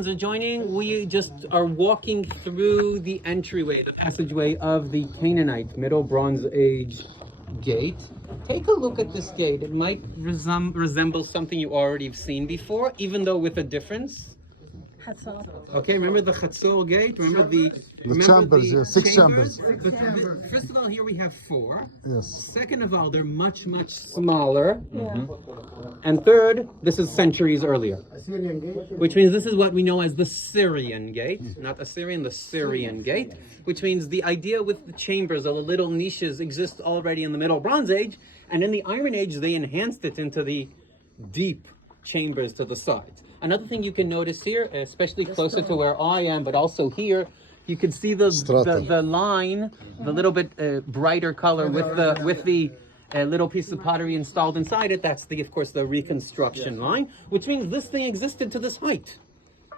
Are joining. We just are walking through the entryway, the passageway of the Canaanite Middle Bronze Age gate. Take a look at this gate. It might resemble something you already have seen before, even though with a difference. Okay, remember the Chatzor gate? Remember the chambers, six chambers. First of all, here we have four. Yes. Second of all, they're much, much smaller. And third, this is centuries earlier. Which means this is what we know as the Syrian gate. Not Assyrian, the Syrian gate. Which means the idea with the chambers or the little niches exists already in the Middle Bronze Age. And in the Iron Age, they enhanced it into the deep chambers to the sides. Another thing you can notice here, especially closer to where I am, but also here, you can see the line, the little bit brighter color with the little piece of pottery installed inside it. That's of course the reconstruction line, which means this thing existed to this height,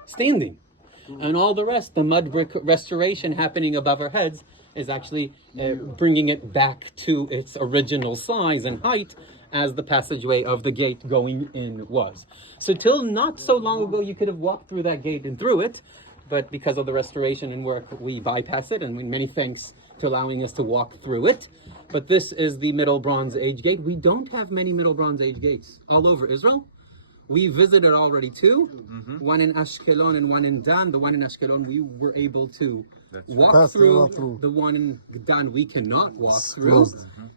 standing, and all the rest, the mud brick restoration happening above our heads, is actually bringing it back to its original size and height, as the passageway of the gate going in was. So till not so long ago, you could have walked through that gate and through it, but because of the restoration and work, we bypass it, and many thanks to allowing us to walk through it. But this is the Middle Bronze Age gate. We don't have many Middle Bronze Age gates all over Israel. We visited already two, one in Ashkelon and one in Dan. The one in Ashkelon we were able to walk through. The one in Dan we cannot walk through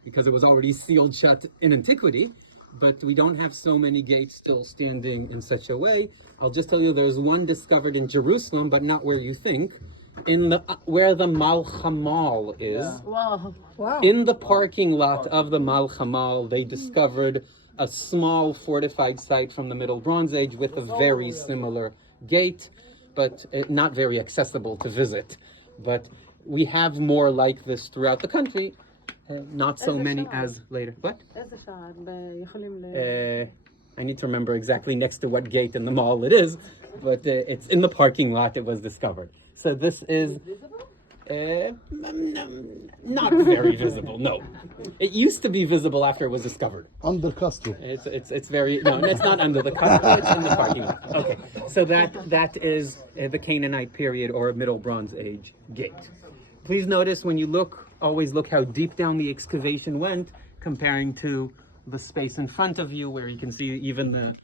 because it was already sealed shut in antiquity. But we don't have so many gates still standing in such a way. I'll just tell you, there's one discovered in Jerusalem, but not where you think. In the where the Malchamal is. Wow. In the parking lot of the Malchamal, they discovered a small fortified site from the Middle Bronze Age with a very similar gate, but not very accessible to visit. But we have more like this throughout the country, not so many as later. What? I need to remember exactly next to what gate in the mall it is, but it's in the parking lot it was discovered. So this is not very visible, no. It used to be visible after it was discovered. Under custom. It's very, no, it's not under the custom, it's in the parking lot. Okay, so that is the Canaanite period or Middle Bronze Age gate. Please notice when you look, always look how deep down the excavation went, comparing to the space in front of you where you can see even the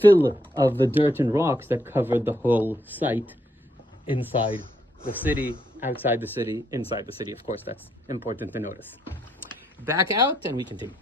fill of the dirt and rocks that covered the whole site inside the city, outside the city, inside the city. Of course, that's important to notice. Back out and we continue.